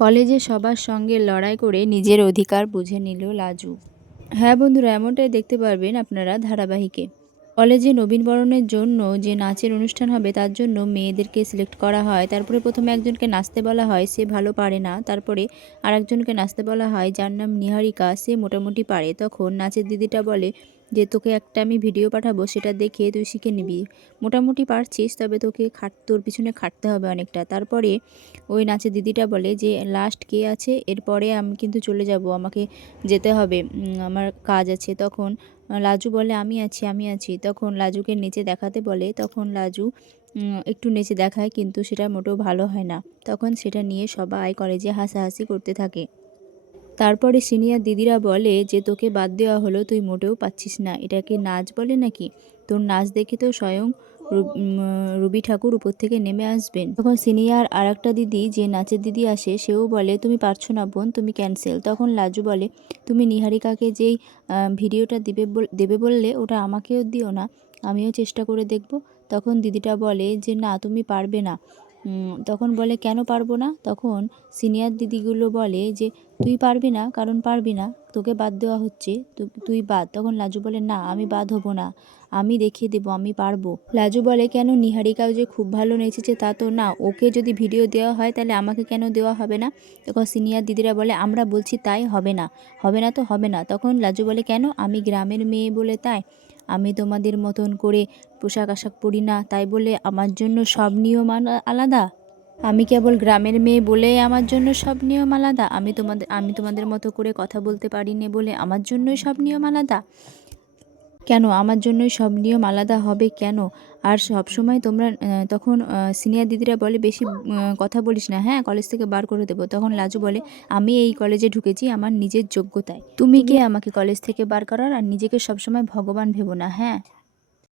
কলেজে সবার সঙ্গে লড়াই করে নিজের অধিকার বুঝে নিল লাজু। হ্যাঁ বন্ধুরা, এমনটাই দেখতে পারবেন আপনারা ধারাবাহিকে। কলেজে নবীনবরণের জন্য যে নাচের অনুষ্ঠান হবে তার জন্য মেয়েদেরকে সিলেক্ট করা হয়। তারপরে প্রথমে একজনকে নাচতে বলা হয়, সে ভালো পারে না। তারপরে আরেকজনকে নাচতে বলা হয় যার নাম নিহারিকা, সে মোটামুটি পারে। তখন নাচের দিদিটা বলে যে তোকে একটা আমি ভিডিও পাঠাবো, সেটা দেখে তুই শিখে নিবি। মোটামুটি পারছিস, তবে তোকে তোর পিছনে খাটতে হবে অনেকটা। তারপরে ওই নাচের দিদিটা বলে যে লাস্ট কে আছে, এরপরে আমি কিন্তু চলে যাব, আমাকে যেতে হবে, আমার কাজ আছে। তখন লাজু বলে আমি আছি, আমি আছি। তখন লাজুকে নেচে দেখাতে বলে। তখন লাজু একটু নেচে দেখায়, কিন্তু সেটা মোটেও ভালো হয় না। তখন সেটা নিয়ে সবাই কলেজে হাসাহাসি করতে থাকে। তারপরে সিনিয়র দিদিরা বলে যে তোকে বাদ দেওয়া হলো, তুই মোটেও পাচ্ছিস না, এটাকে নাচ বলে নাকি? তোর নাচ দেখে তো স্বয়ং রবি ঠাকুর উপর থেকে নেমে আসবেন। তখন সিনিয়র আর একটা দিদি, যে নাচের দিদি আসে, সেও বলে তুমি পারছো না বোন, তুমি ক্যান্সেল। তখন লাজু বলে তুমি নিহারিকাকে যেই ভিডিওটা দেবে বললে, ওটা আমাকেও দিও না, আমিও চেষ্টা করে দেখব। তখন দিদিটা বলে যে না, তুমি পারবে না। তখন বলে কেন পারবো না? তখন সিনিয়র দিদিগুলো বলে যে তুই পারবি না, কারণ পারবি না, তোকে বাদ দেওয়া হচ্ছে, তুই বাদ। তখন লাজু বলে না, আমি বাদ হব না, আমি দেখিয়ে দেবো আমি পারবো। লাজু বলে কেন, নিহারিকাও যে খুব ভালো নেচেছে তা তো না, ওকে যদি ভিডিও দেওয়া হয় তাহলে আমাকে কেন দেওয়া হবে না? তখন সিনিয়র দিদিরা বলে আমরা বলছি তাই, হবে না, হবে না তো হবে না। তখন লাজু বলে কেন, আমি গ্রামের মেয়ে বলে তাই? আমি তোমাদের মতন করে পোশাক আশাক পরি না, তাই বলে আমার জন্য সব নিয়ম আলাদা? আমি কেবল গ্রামের মেয়ে বলে আমার জন্য সব নিয়ম আলাদা? আমি তোমাদের মতো করে কথা বলতে পারি না বলে আমার জন্যই সব নিয়ম আলাদা? কেন আমার জন্যই সব নিয়ম আলাদা হবে কেন? আর সব সময় তোমরা তখন সিনিয়র দিদিরা বলে বেশি কথা বলিস না, হ্যাঁ, কলেজ থেকে বার করে দেবো। তখন লাজু বলে আমি এই কলেজে ঢুকেছি আমার নিজের যোগ্যতায়, তুমি কে আমাকে কলেজ থেকে বার করার? আর নিজেকে সবসময় ভগবান ভেবো না, হ্যাঁ।